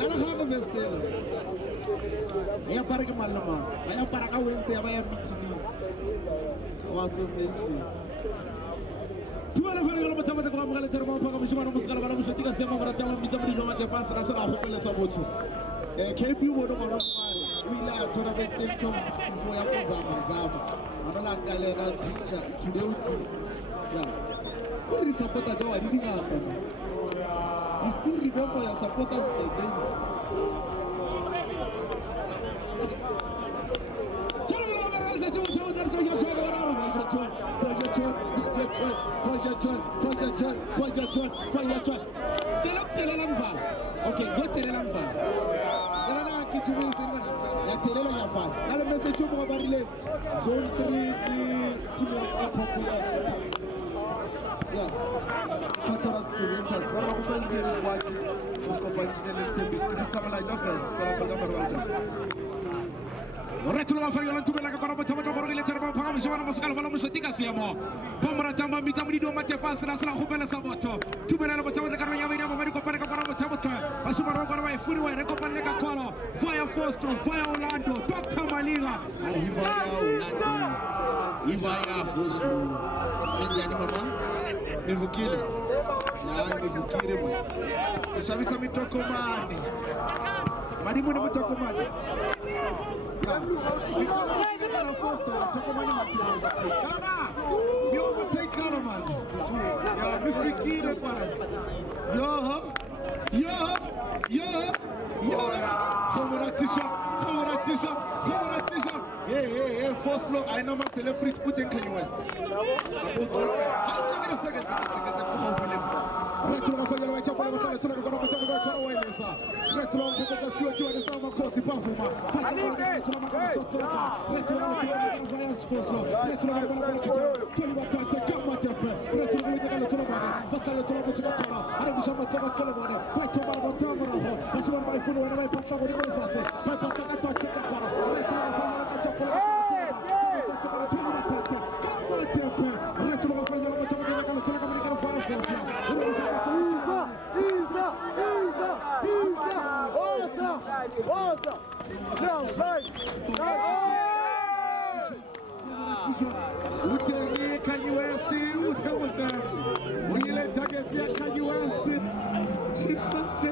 Nala khaga Western. Ya para ke malama. Aya para ka Wednesday ya ba ya meeting. Wa association. Tumela fela lo matama de kwa mogale tsere mo phaka moshimana musikala bana mosetika se mo bara tama mitsa modino wa Japan sa se la hopela sa botho. KB mo no mara mare. O ile a tsona be teng 64 ya go zama. Ana la ngalena picture today. Yeah. What is supporter jawa di ngapa? You still remember your supporters by then. Okay, go tell them fine. Now the message you go barile zone 3 team popular. Yeah. Cultural students, what I'm going to do is watch Retro Fayol to Bella Corporation for the Cherba Pamishana Moscal Valamusatica Siamo. Pomara Tama Mitamido Mate Pasra Hopela Saboto. To Bella Botama Carmania Medical Panaca Tabota. Asumara Furu and Recopaneca Colo. Fire Foster, Fire Orlando, Dr. Maliga. Ivaya Fosu. Mevukile. Na mevukile. Shabisa mitoko mani. Madimu na mitoko mani. Hey, first block, I know my celebrity putting Kanye West. Retro Fayol wa chapa wa sana tunaka kwa mtaka kwa chao wewe sasa. Retro wa kwa chao chao ni sawa kosi pafuma. Retro wa kwa chao force lo. Retro wa kwa chao wa tante kama tepe. Retro wa kwa chao bakala tuna kwa chao. Ara bishamba chapa kala bwana. Kwa chao wa tama ho. Basi wa mai funu wa mai pata kwa ni fase. Kwa pata kwa chao chapa kwa. Retro wa kwa chao kwa. Retro wa kwa Kanye West, Kanye West, she's such a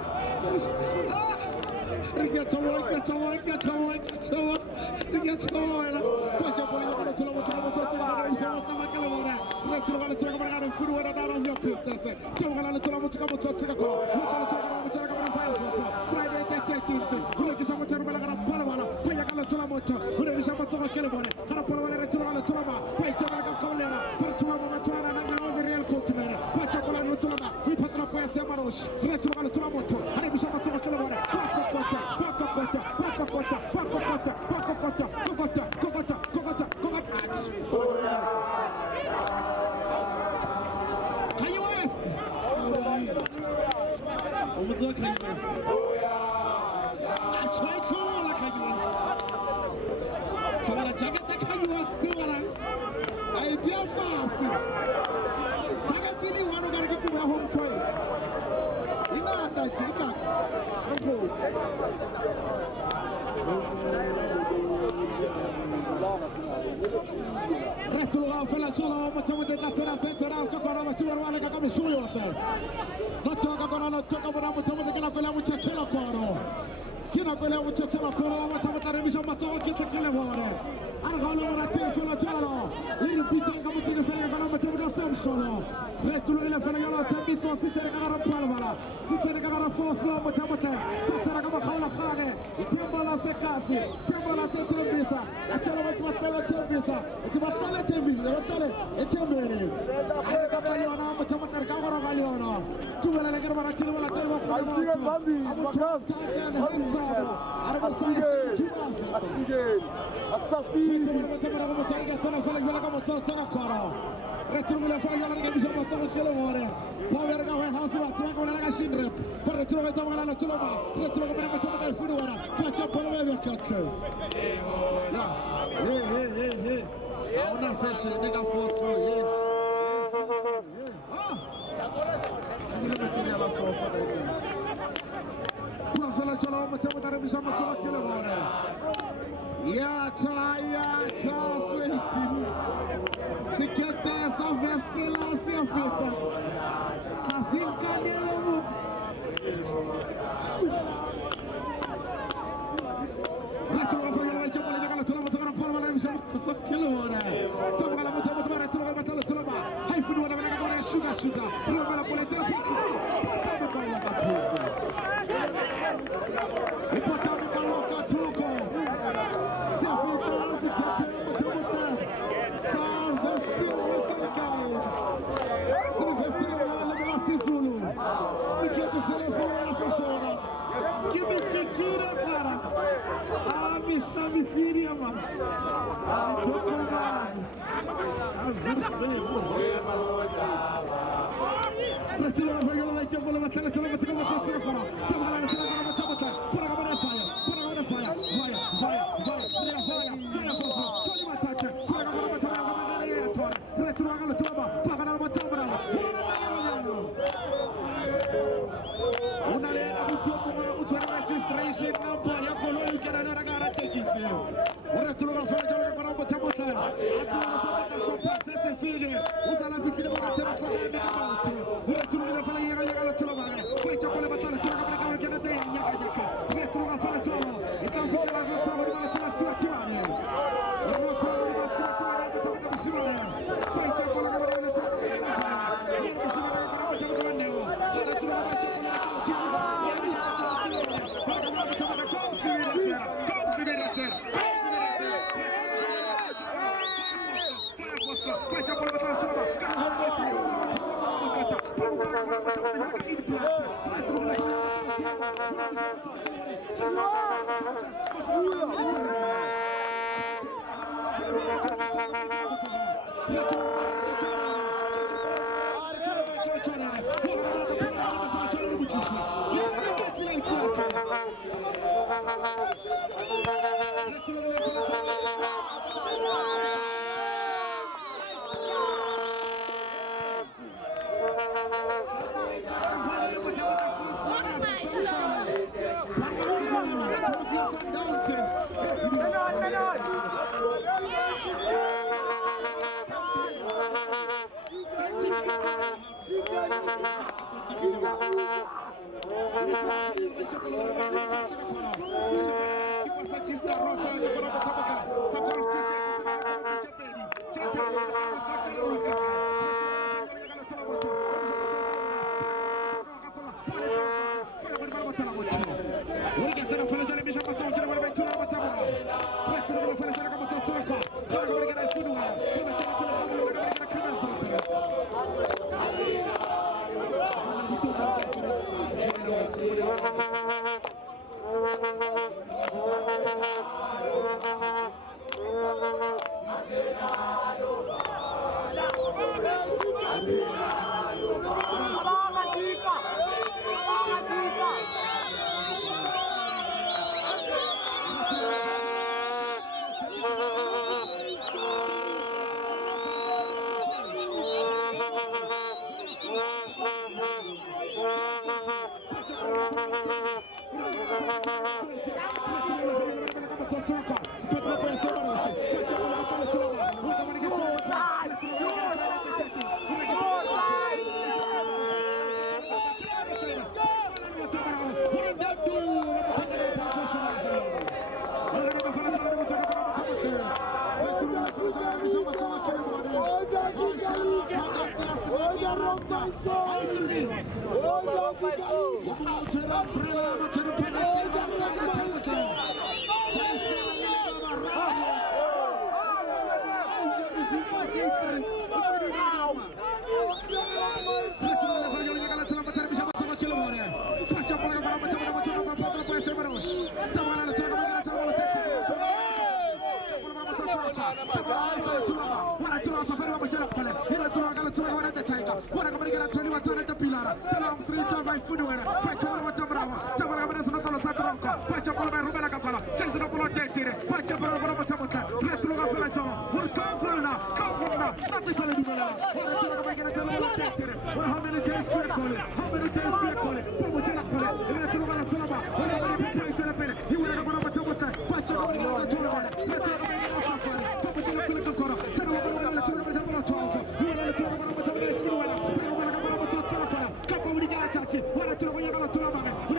How many days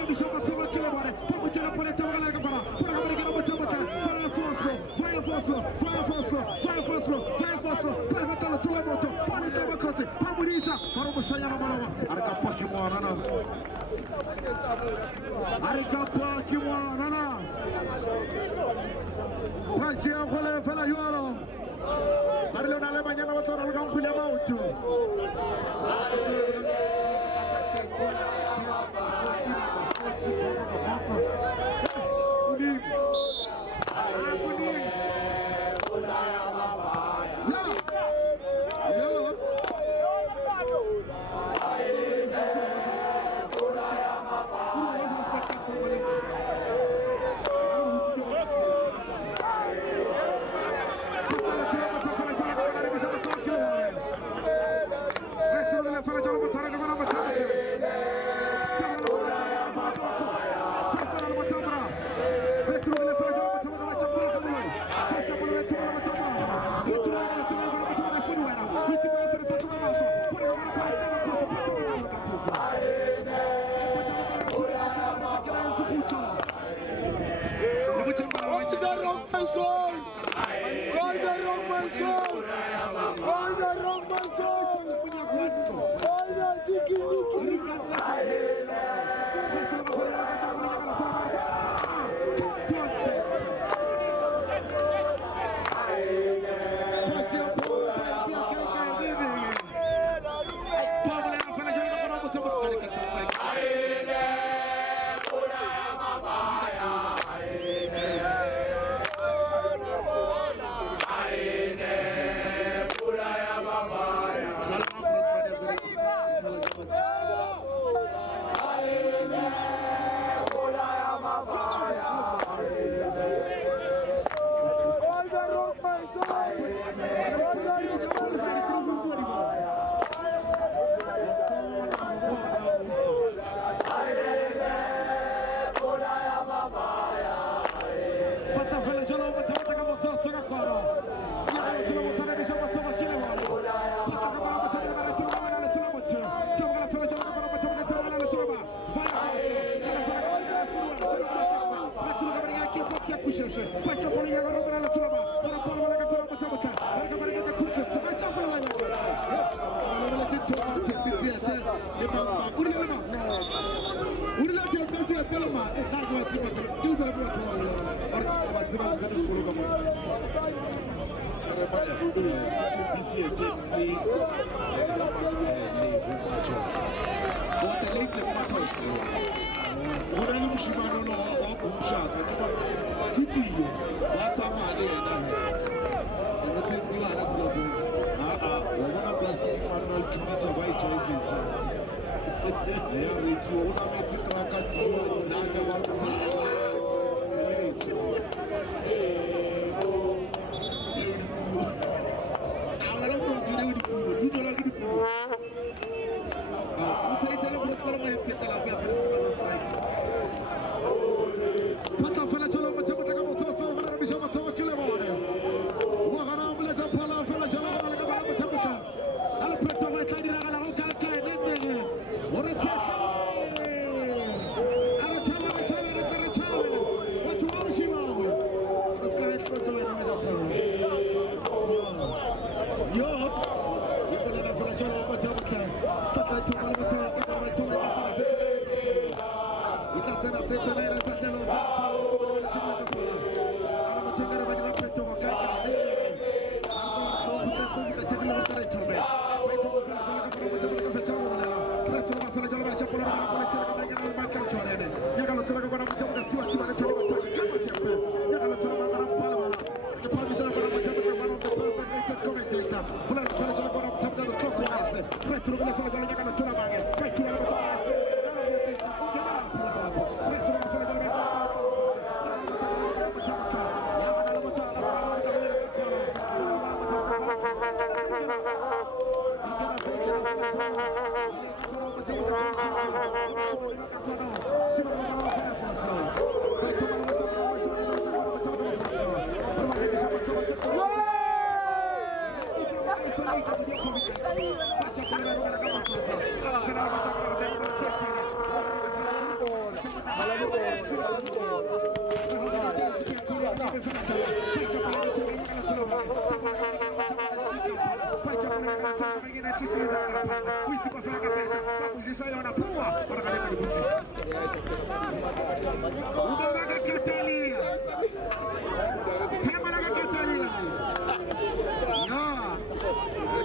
Bishop Toma Kilabone, Pamuchana Poneta Galagabara, Paragamma Bachamacha, Fire Foslo, Fire Foslo, Fire Foslo, Fire Foslo, Fire Foslo, Pavatala Tulamoto, Panitama Kote, Pamurisha, Paramushayana Malava, Arcapaki Moana. Arcapaki Moana. Pachia Hole Fela Yuaro. Arlona le mañana va a tocar el campo y le va a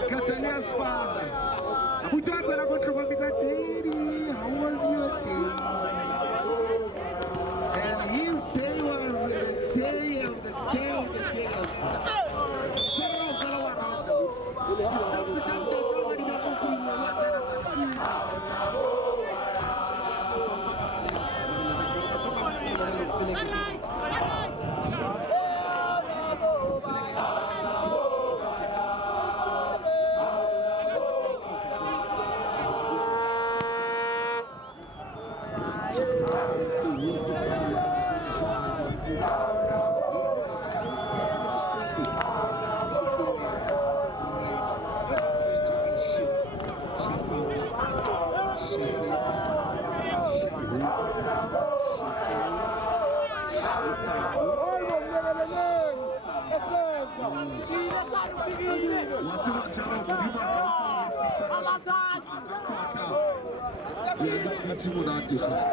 Catalia's father. We don't have to go to Daddy. How was your day? And his day was the day of the day of the day of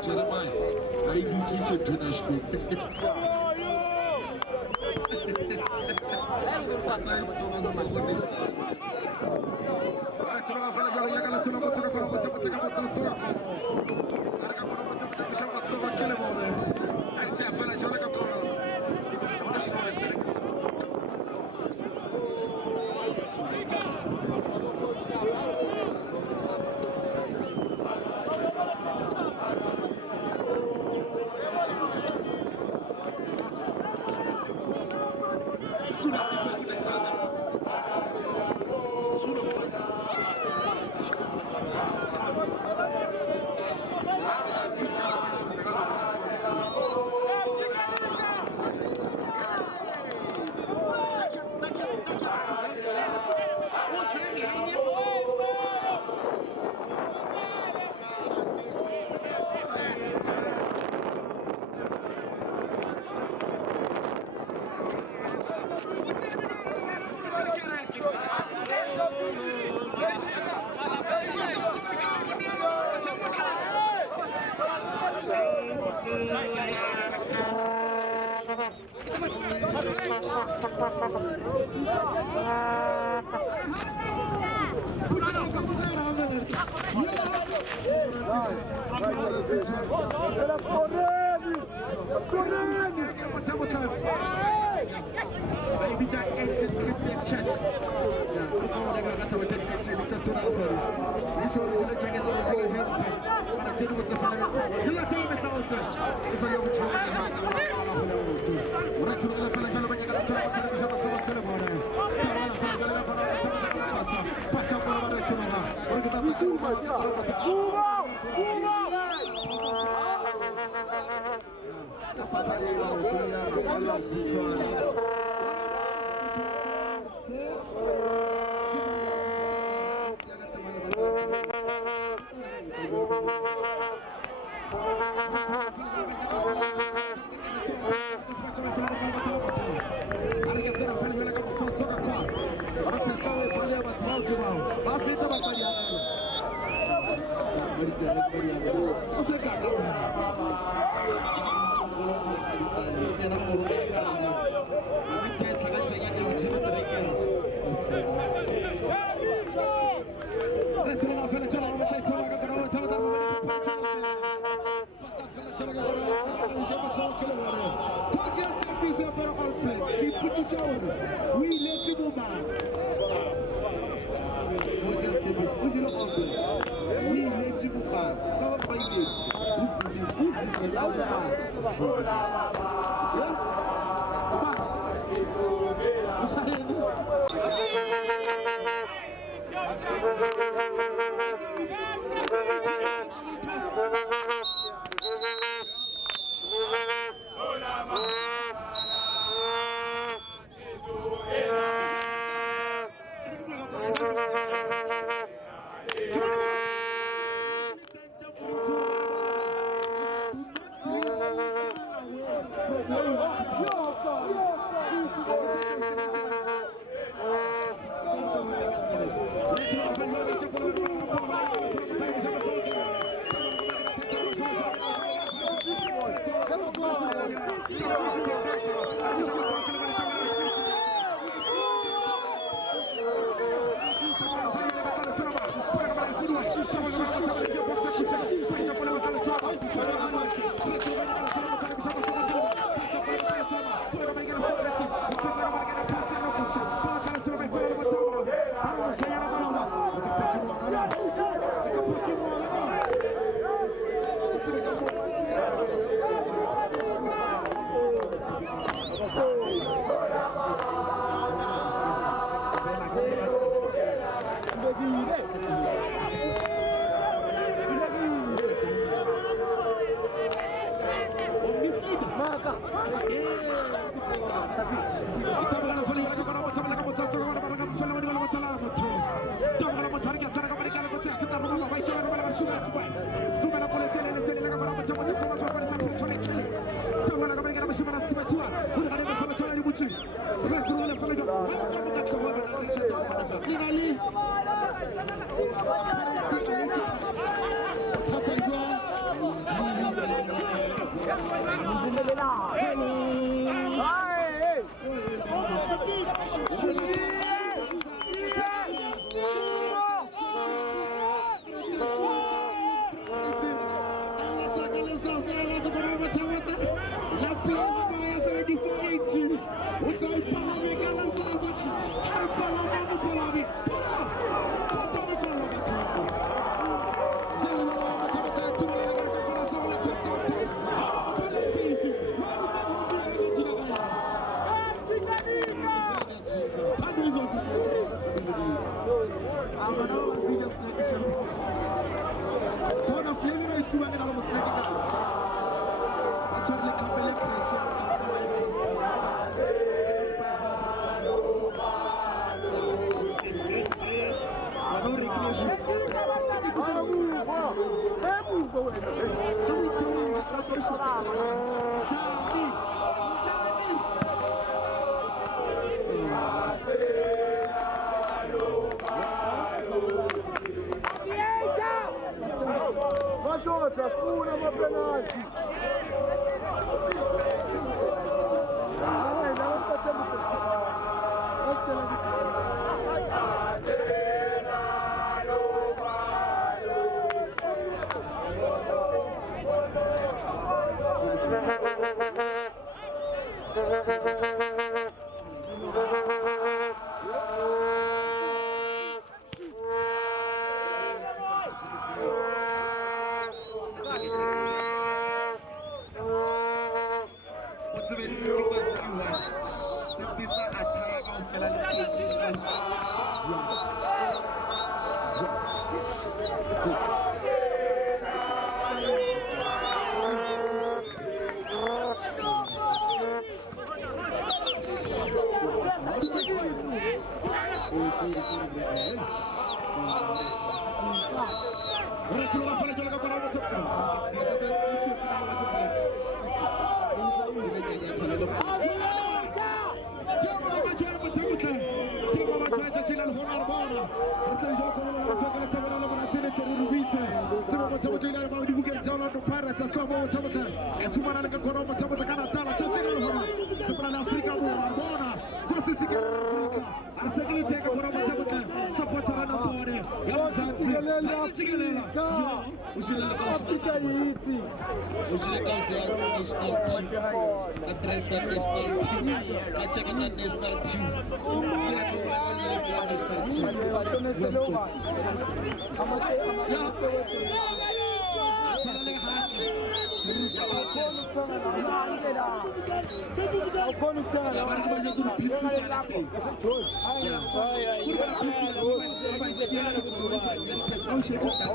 Jeremiah, I do kiss a tennis court.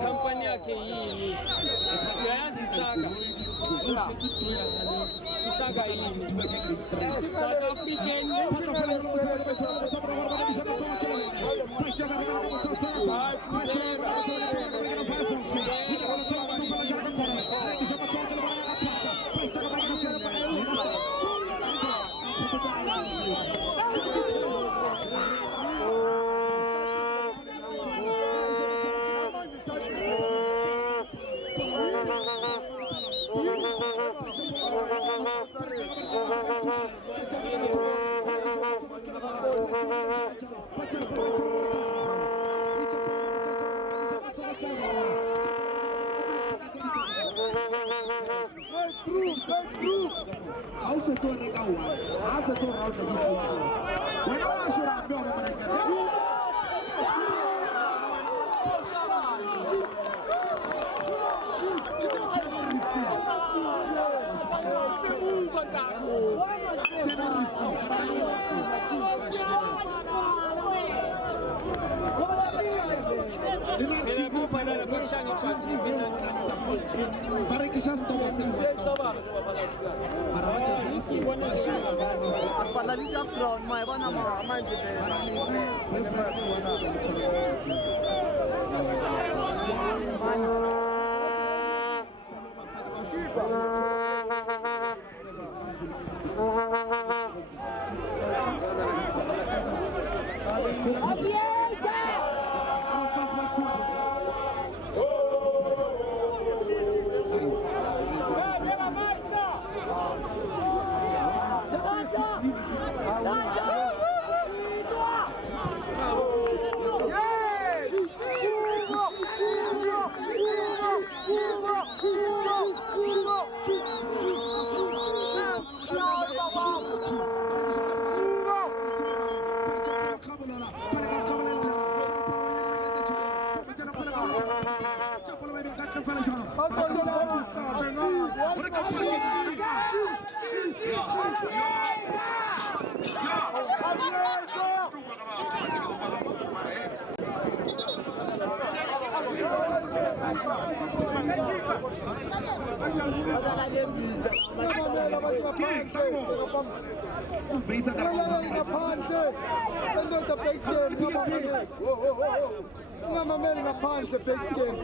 Kampani yake hii Isaka hii South African Asibadalisi up-ground, mayabona manje ungamameli ngaphandle bhekeni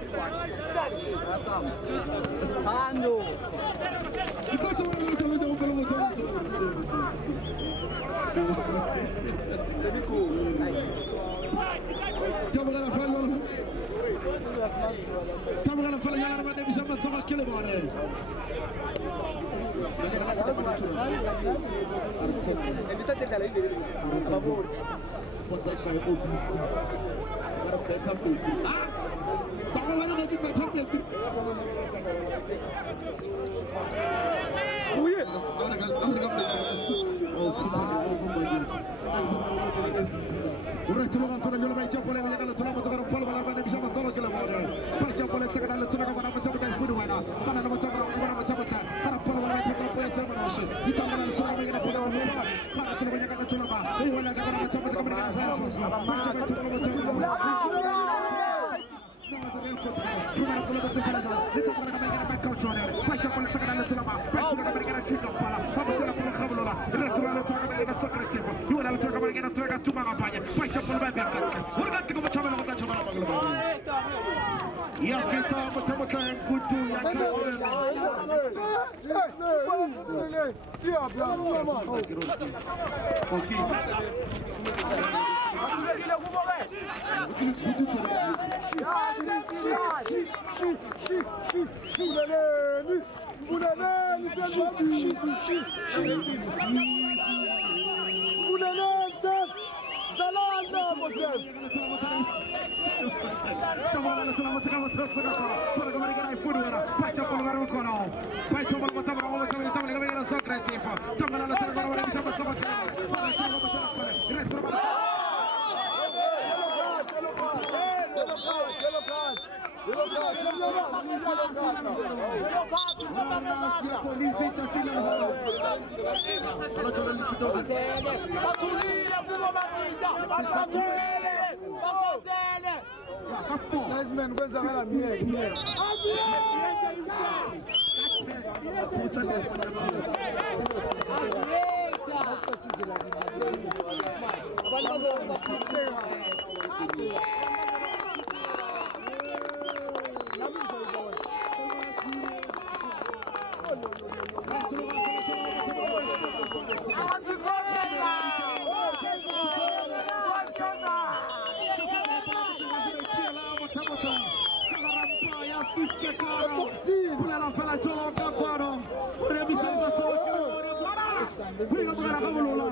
Thando Kuya mwana kabulula.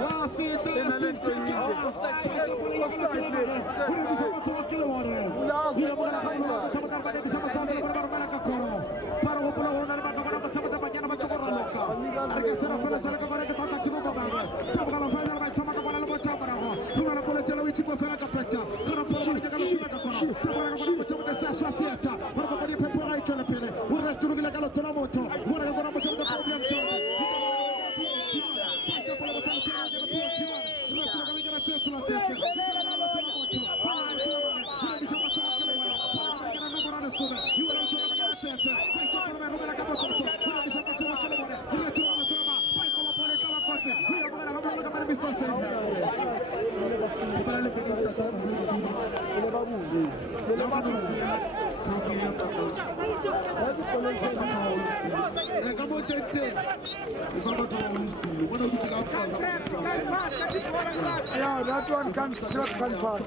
Wafita. Kurudisha watu wa kile wane. Kuya mwana kabulula. Chama kama ni chama chama barabara kakoro. Para kupula wana na kama chama chama jana machokora loka. Arikachana fala chana kama ni kata kiboka baba. Chama kama fala na chama kama na chama na. Kuna na kule tena wichi kwa fala kapeta. Kana pole ni kama kila kakoro. Chama na chama na sasa siata. Para kwa ni pepo right na pele. Wana turugila kalo tena moto. Wana kwa na chama na problem chama. Yeah, that one can pass.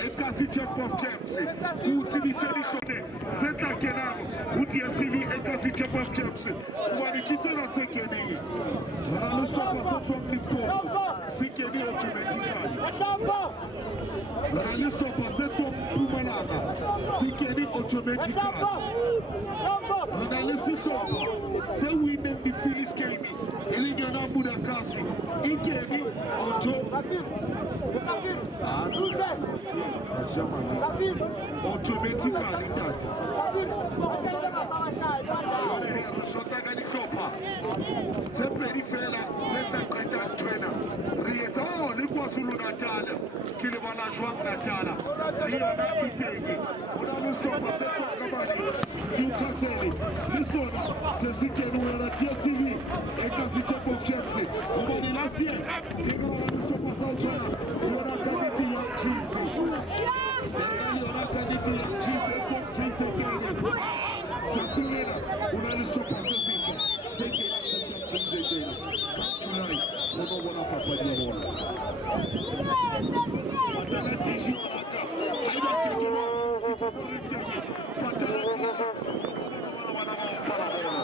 Ekasi Champion of Champs, Kutimisani Sone, Zeta Kenaro, Utia CV, Ekasi Champion of Champs, Wanikita na Tekeni, Wanalusha kwa from Nipoto, Sikeni automatically. Wanalusha kwa from Pumanana, Sikeni automatically. Wanalusha say we make the Phyllis Kemi, Eliana Budakasi, Ikeni, Auto. Automatically that. Shotagani Sopa. Zeperi Fela, Zeperi Trainer. Rieta, oh, Liquasulu Natala, Kilibana Juan Natala, Rio Nabitegi, Unamu Sopa, Sepa Kabani, Newcastle, Lison, Sesike Nuera TSV, Ekasi Champion of Champs. Over last year, Nicola Sopa Salchana, Unakaniti Young Chiefs. Unakaniti Young Chiefs, Ekon Kinto Tatilena, Unalisopa Sesika, Seke Sesika tonight, Wana Papa Diabona. Patala Tiji Wanaka, Haida Kekiro, Sika Porintegi, Patala Tiji, Wana Parabona.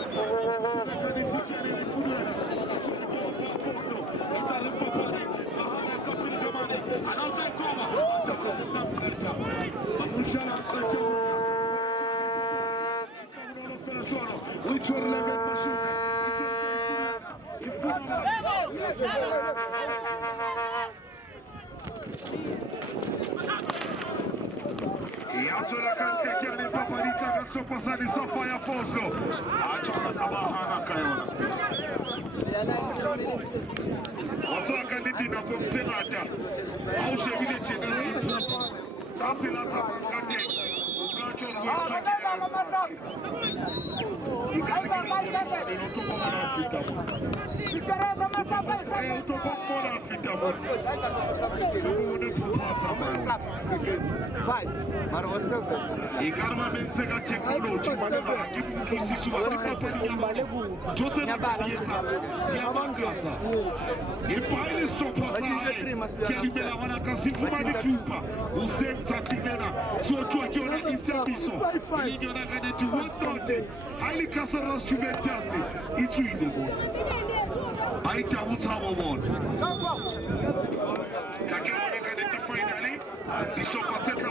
Unakaniti Kiri Furuena, Fosto, Itali Papani, Mahana Kapil Kamani, Anauza Koma, Atakomu Namperta, Amushala Sacha. Which one level machine? Yatsura kante kiani paparika kasopa sani sofa ya Foslo. Achona kabahana kayona. Wataka ndidi na kumtenata. Au shevile chedari. Chapi lata mangate. Ukacho rweke. Ali Casaros Juventus, it's really good. I double tower one. Takemone Canete finally. The shop at Tetra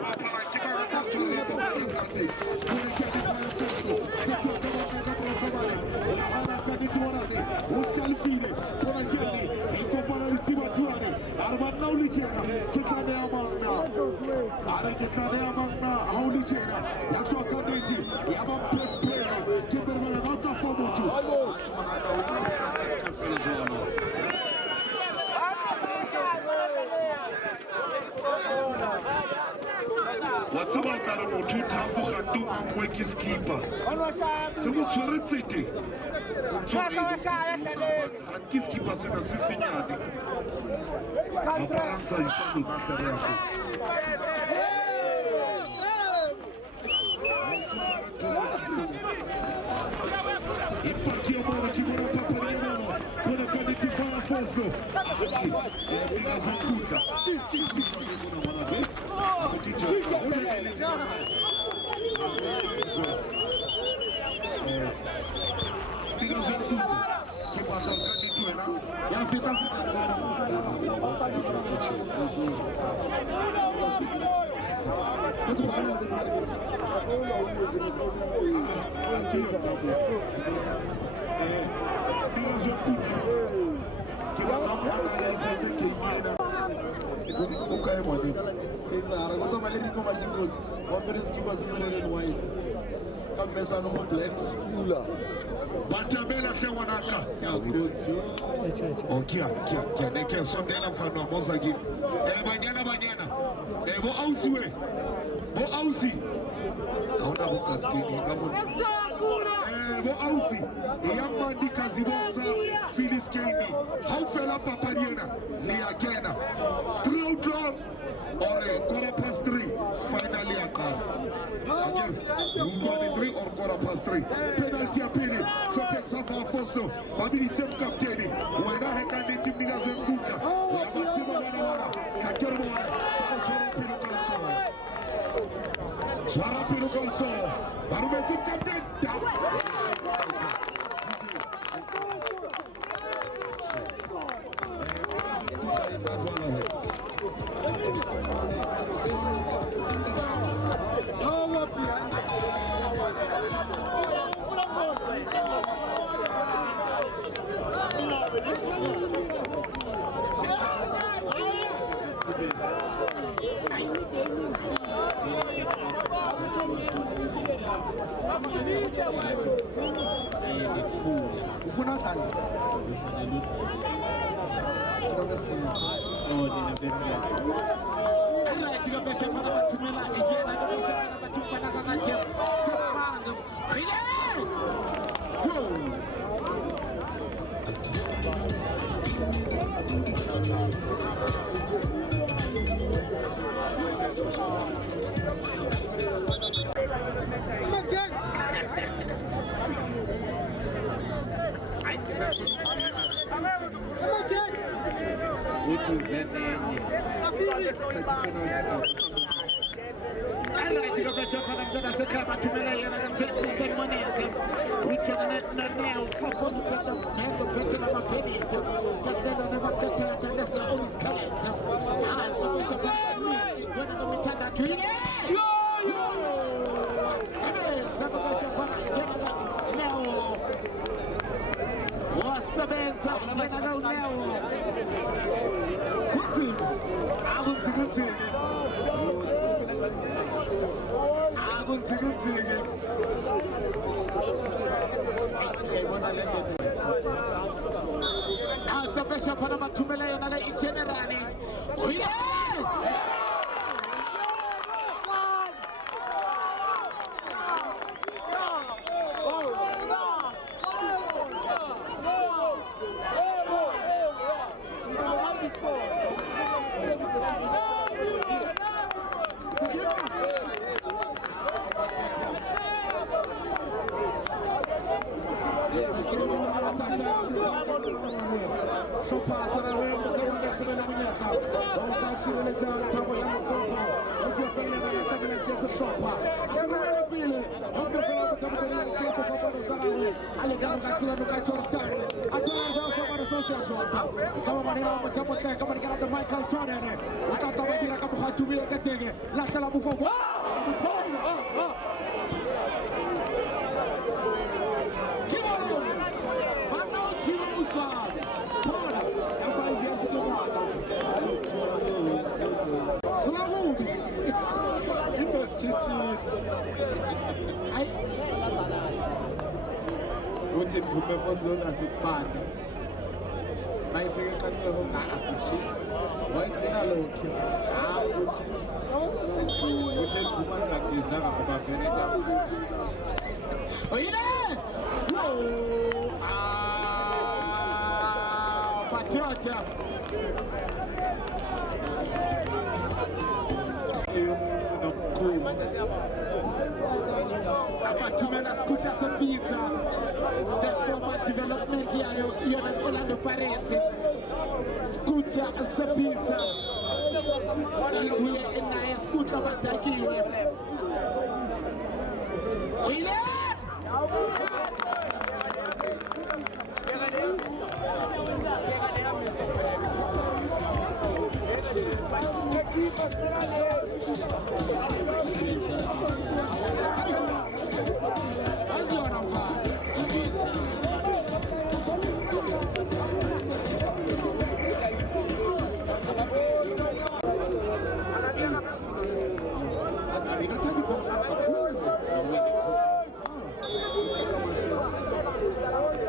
What's about Aramutu Tafu Hatu and Wakis keeper? So what's your city? And kiss keepers in a Sicilian. Aparanza is Izara kutsa malini ko majingozi. Wapere skipa sisirele white. Kamesa no black. Ula. Batamela hle ngwanaka. Kia neke sondela mfano wa Mozagi. Banyana. Bo ausi we. Bo ausi. Hauna bo kapteni kamo. Bo ausi. Yamandi kazibonza Phyllis Kane. How fella papariena. Liakena. 3 o'clock. Or quarter past 3. Finally a car. Again, you got 3 or quarter past 3. Penalty appeal. So takes off our first law. Babili team captain. When I had the team niggas went good. We have a team of one. Kakero one. Swara Pino Conso. Barume team captain.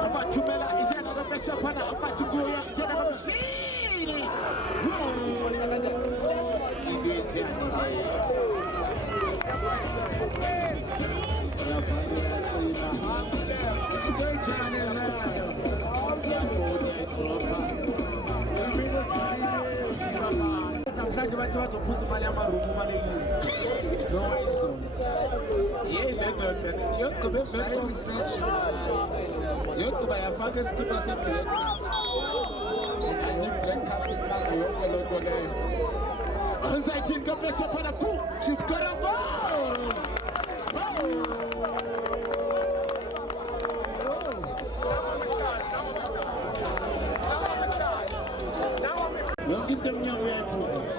Abathumela ijana kaBeshopana abathukuya ijana kaMshini namhlanje bathi bazophuza imali yamarumu balekile noma izolo yeyilendoda yogqiba evele research yogqiba yafaka isikipa se-black athi black kasinako yonke loo nto leyo onsayithini kaBeshopana boom she's got a goal yonke into emnyama uyayichuza